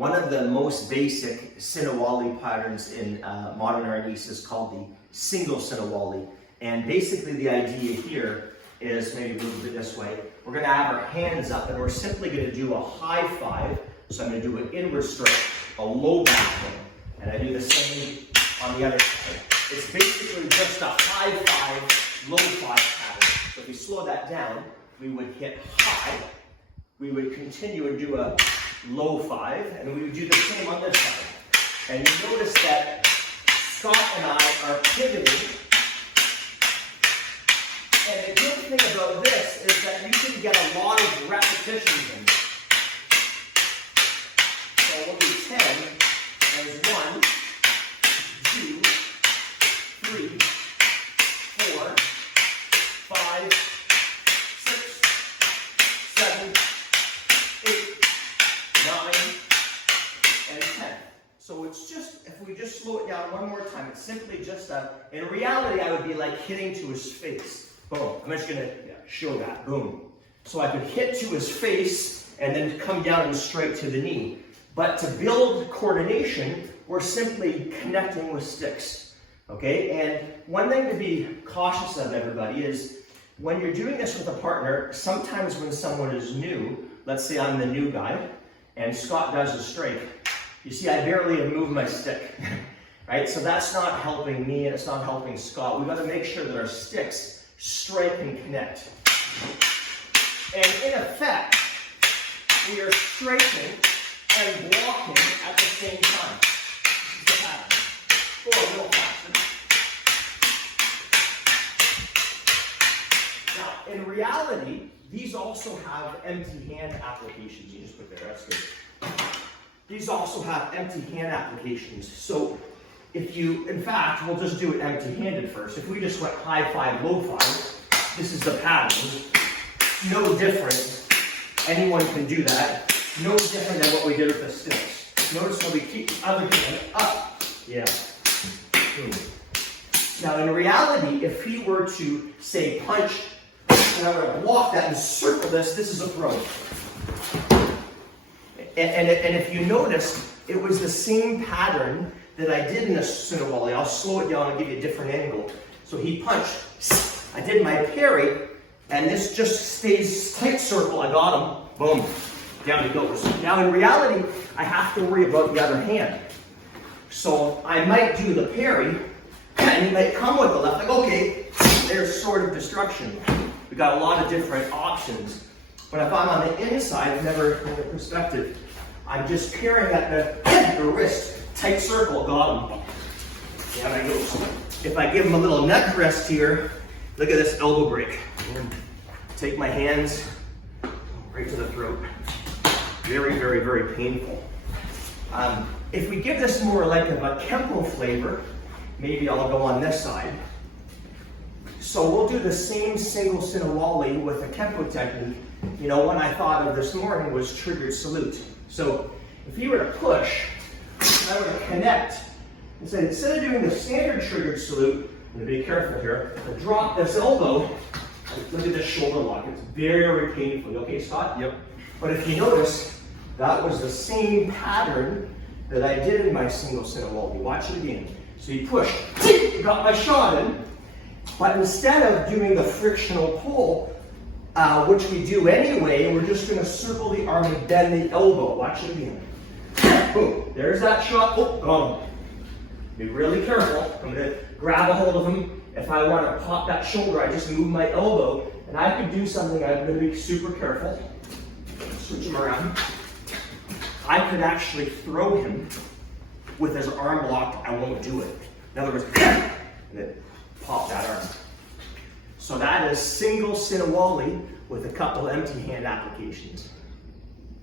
One of the most basic Sinawali patterns in Modern Arnis is called the Single Sinawali. And basically the idea here is, maybe a little bit this way, we're going to have our hands up and we're simply going to do a high five. So I'm going to do an inward stroke, a low back one, and I do the same on the other side. It's basically just a high five, low five pattern. So if we slow that down, we would hit high, we would continue and do a low five, and we would do the same on this side. And you notice that Scott and I are pivoting. And the good thing about this is that you can get a lot of repetitions in. So we'll do 10 as 1, 2, 3, 4, 5, 6, 7, 8, 9, and 10. So it's just, if we just slow it down one more time, it's simply just a, in reality I would be like hitting to his face. Boom. I'm just going to show that. Boom. So I could hit to his face and then come down and straight to the knee. But to build coordination, we're simply connecting with sticks. Okay? And one thing to be cautious of, everybody, is when you're doing this with a partner, sometimes when someone is new, let's say I'm the new guy, and Scott does a straight, you see I barely have moved my stick. Right? So that's not helping me and it's not helping Scott. We've got to make sure that our sticks strike and connect. And in effect, we are striking and blocking at the same time. This is the pattern. Go a little faster. Now, in reality, these also have empty hand applications. You just put there, that's good. These also have empty hand applications. So if you, in fact, we'll just do it empty-handed first. If we just went high five, low five, this is the pattern. No different. Anyone can do that. No different than what we did with the sticks. Notice how we keep the other hand up. Yeah. Now, in reality, if he were to, say, punch, and I were to block that and circle this, this is a throw. And if you notice, it was the same pattern that I did in a Sinawali. I'll slow it down and give you a different angle. So he punched. I did my parry, and this just stays tight circle. I got him. Boom. Down he goes. Now in reality, I have to worry about the other hand. So I might do the parry, and he might come with the left. Like, okay, there's sort of destruction. We got a lot of different options. But if I'm on the inside, never in the perspective, I'm just parrying at the wrist. Tight circle, got him. Down I go. If I give him a little neck rest here, look at this elbow break. Take my hands right to the throat. Very, very, very painful. If we give this more like a Kenpo flavor, maybe I'll go on this side. So we'll do the same Single Sinawali with a Kenpo technique. You know, one I thought of this morning was triggered salute. So if you were to push, I were to connect, and say, instead of doing the standard triggered salute, I'm going to be careful here, to drop this elbow, look at this shoulder lock, it's very, very painful. You okay, Scott? Yep. But if you notice, that was the same pattern that I did in my Single Sinawali. Watch it again. So you push, got my shot in, but instead of doing the frictional pull, which we do anyway, we're just going to circle the arm and bend the elbow. Watch it again. Boom. There's that shot. Oh, got him. Be really careful. I'm going to grab a hold of him. If I want to pop that shoulder, I just move my elbow. And I could do something. I'm going to be super careful. Switch him around. I could actually throw him with his arm locked. I won't do it. In other words, and then pop that arm. So that is Single Sinawali with a couple empty hand applications.